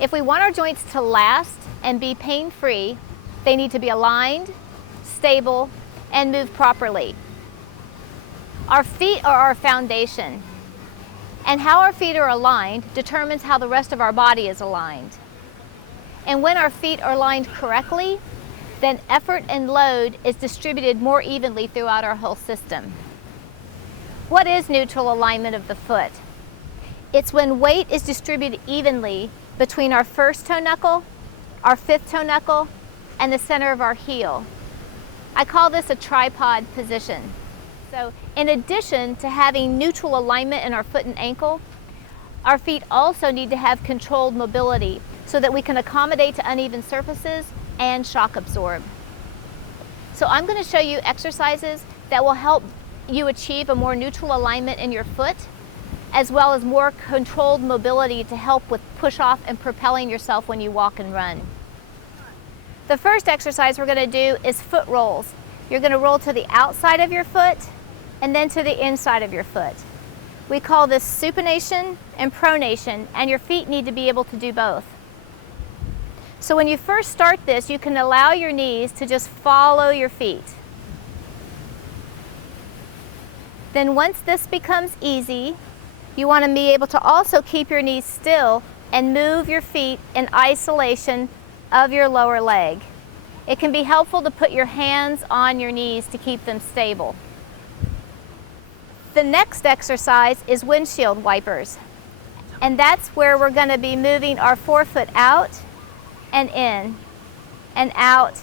If we want our joints to last and be pain-free, they need to be aligned, stable, and move properly. Our feet are our foundation, and how our feet are aligned determines how the rest of our body is aligned. And when our feet are aligned correctly, then effort and load is distributed more evenly throughout our whole system. What is neutral alignment of the foot? It's when weight is distributed evenly between our first toe knuckle, our fifth toe knuckle, and the center of our heel. I call this a tripod position. So in addition to having neutral alignment in our foot and ankle, our feet also need to have controlled mobility so that we can accommodate to uneven surfaces and shock absorb. So I'm going to show you exercises that will help you achieve a more neutral alignment in your foot, as well as more controlled mobility to help with push-off and propelling yourself when you walk and run. The first exercise we're going to do is foot rolls. You're going to roll to the outside of your foot and then to the inside of your foot. We call this supination and pronation, and your feet need to be able to do both. So when you first start this, you can allow your knees to just follow your feet. Then once this becomes easy, you want to be able to also keep your knees still and move your feet in isolation of your lower leg. It can be helpful to put your hands on your knees to keep them stable. The next exercise is windshield wipers, and that's where we're going to be moving our forefoot out and in, and out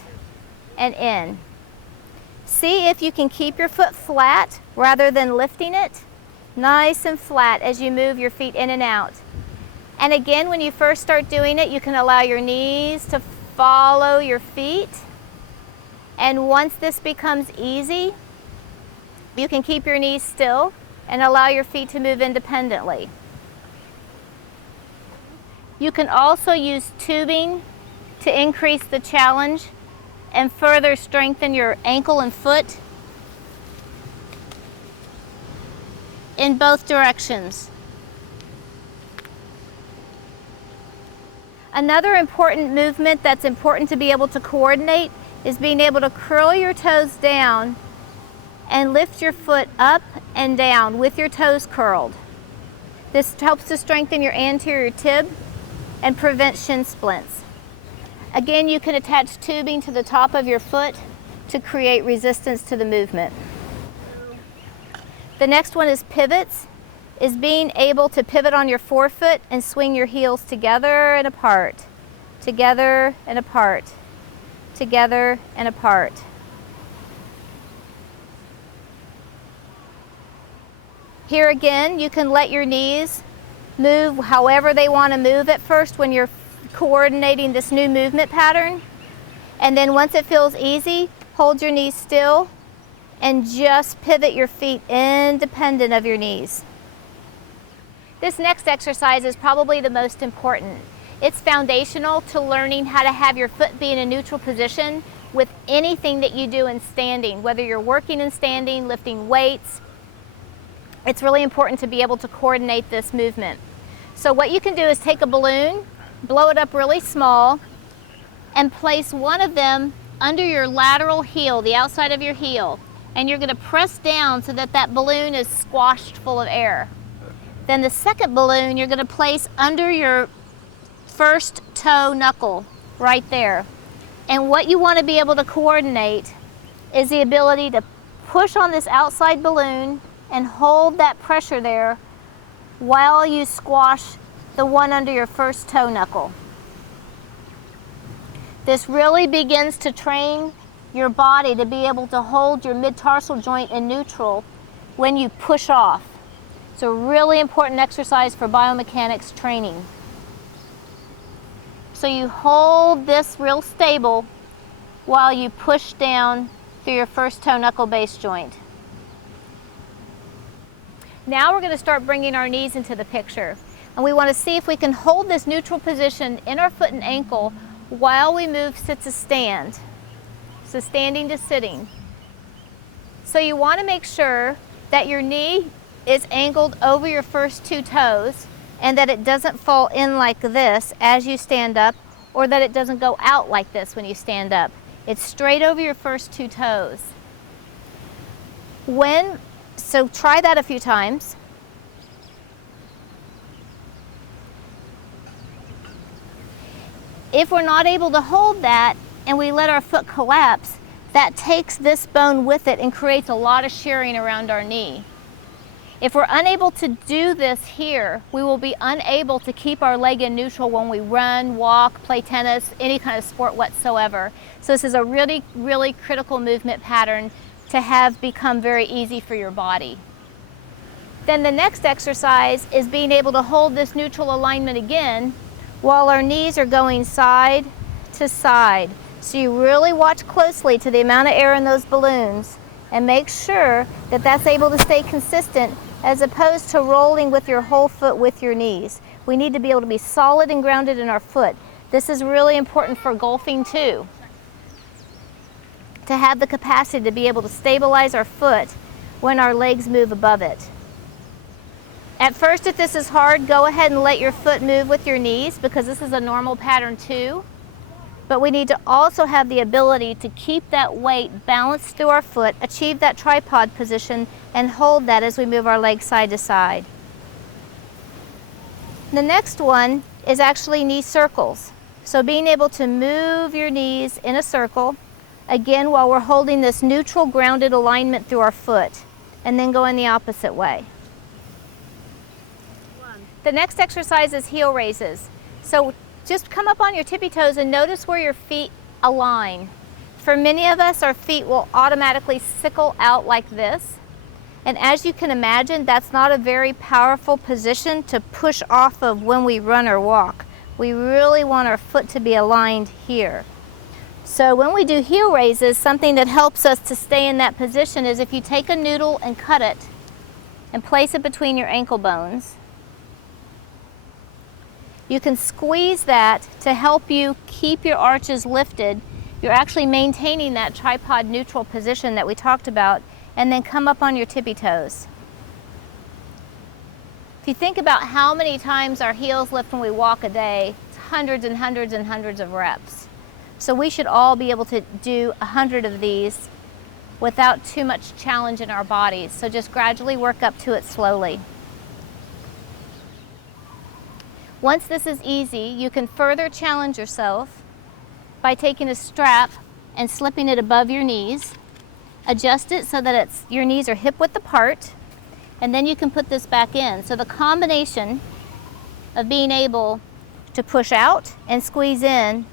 and in. See if you can keep your foot flat rather than lifting it. Nice and flat as you move your feet in and out. And again, when you first start doing it, you can allow your knees to follow your feet. And once this becomes easy, you can keep your knees still and allow your feet to move independently. You can also use tubing to increase the challenge and further strengthen your ankle and foot in both directions. Another important movement that's important to be able to coordinate is being able to curl your toes down and lift your foot up and down with your toes curled. This helps to strengthen your anterior tib and prevent shin splints. Again, you can attach tubing to the top of your foot to create resistance to the movement. The next one is pivots, is being able to pivot on your forefoot and swing your heels together and apart, together and apart, together and apart. Here again, you can let your knees move however they want to move at first when you're coordinating this new movement pattern. And then once it feels easy, hold your knees still and just pivot your feet independent of your knees. This next exercise is probably the most important. It's foundational to learning how to have your foot be in a neutral position with anything that you do in standing, whether you're working in standing, lifting weights. It's really important to be able to coordinate this movement. So what you can do is take a balloon, blow it up really small, and place one of them under your lateral heel, the outside of your heel. And you're going to press down so that that balloon is squashed full of air. Then the second balloon you're going to place under your first toe knuckle right there. And what you want to be able to coordinate is the ability to push on this outside balloon and hold that pressure there while you squash the one under your first toe knuckle. This really begins to train your body to be able to hold your mid-tarsal joint in neutral when you push off. It's a really important exercise for biomechanics training. So you hold this real stable while you push down through your first toe knuckle base joint. Now we're going to start bringing our knees into the picture. And we want to see if we can hold this neutral position in our foot and ankle while we move sit to stand. So standing to sitting. So you want to make sure that your knee is angled over your first two toes and that it doesn't fall in like this as you stand up, or that it doesn't go out like this when you stand up. It's straight over your first 2 toes. So try that a few times. If we're not able to hold that and we let our foot collapse, that takes this bone with it and creates a lot of shearing around our knee. If we're unable to do this here, we will be unable to keep our leg in neutral when we run, walk, play tennis, any kind of sport whatsoever. So this is a really, really critical movement pattern to have become very easy for your body. Then the next exercise is being able to hold this neutral alignment again while our knees are going side to side. So you really watch closely to the amount of air in those balloons and make sure that that's able to stay consistent as opposed to rolling with your whole foot with your knees. We need to be able to be solid and grounded in our foot. This is really important for golfing too, to have the capacity to be able to stabilize our foot when our legs move above it. At first, if this is hard, go ahead and let your foot move with your knees, because this is a normal pattern too. But we need to also have the ability to keep that weight balanced through our foot, achieve that tripod position, and hold that as we move our legs side to side. The next one is actually knee circles. So being able to move your knees in a circle, again, while we're holding this neutral grounded alignment through our foot, and then going the opposite way. The next exercise is heel raises. So just come up on your tippy toes and notice where your feet align. For many of us, our feet will automatically sickle out like this. And as you can imagine, that's not a very powerful position to push off of when we run or walk. We really want our foot to be aligned here. So when we do heel raises, something that helps us to stay in that position is if you take a noodle and cut it and place it between your ankle bones. You can squeeze that to help you keep your arches lifted. You're actually maintaining that tripod neutral position that we talked about, and then come up on your tippy toes. If you think about how many times our heels lift when we walk a day, it's hundreds and hundreds and hundreds of reps. So we should all be able to do 100 of these without too much challenge in our bodies. So just gradually work up to it slowly. Once this is easy, you can further challenge yourself by taking a strap and slipping it above your knees. Adjust it so that your knees are hip width apart, and then you can put this back in. So the combination of being able to push out and squeeze in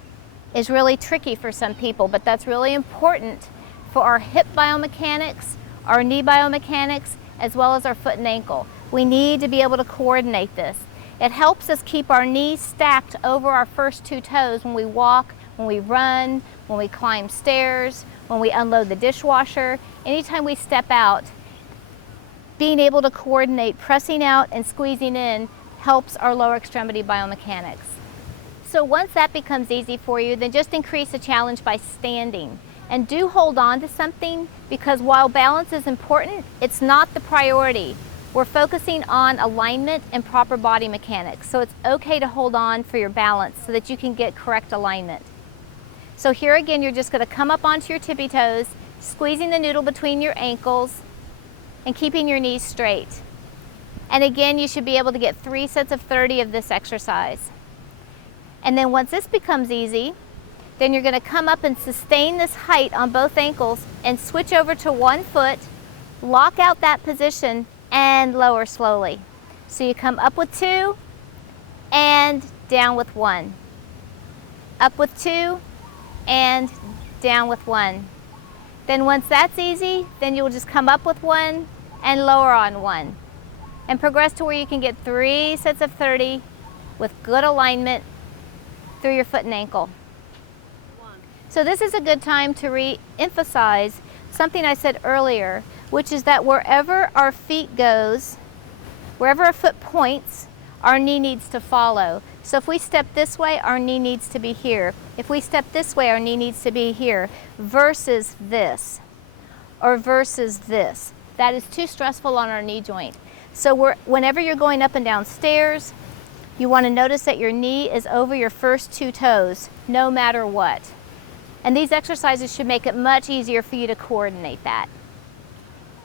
is really tricky for some people, but that's really important for our hip biomechanics, our knee biomechanics, as well as our foot and ankle. We need to be able to coordinate this. It helps us keep our knees stacked over our first 2 toes when we walk, when we run, when we climb stairs, when we unload the dishwasher. Anytime we step out, being able to coordinate pressing out and squeezing in helps our lower extremity biomechanics. So once that becomes easy for you, then just increase the challenge by standing. And do hold on to something, because while balance is important, it's not the priority. We're focusing on alignment and proper body mechanics. So it's okay to hold on for your balance so that you can get correct alignment. So here again, you're just going to come up onto your tippy toes, squeezing the noodle between your ankles and keeping your knees straight. And again, you should be able to get 3 sets of 30 of this exercise. And then once this becomes easy, then you're going to come up and sustain this height on both ankles and switch over to one foot, lock out that position, and lower slowly. So you come up with 2 and down with 1. Up with 2 and down with 1. Then once that's easy, then you'll just come up with 1 and lower on 1. And progress to where you can get 3 sets of 30 with good alignment through your foot and ankle. So this is a good time to re-emphasize something I said earlier, which is that wherever our feet goes, wherever our foot points, our knee needs to follow. So if we step this way, our knee needs to be here. If we step this way, our knee needs to be here, versus this, or versus this. That is too stressful on our knee joint. So whenever you're going up and down stairs, You want to notice that your knee is over your first 2 toes, no matter what. And these exercises should make it much easier for you to coordinate that.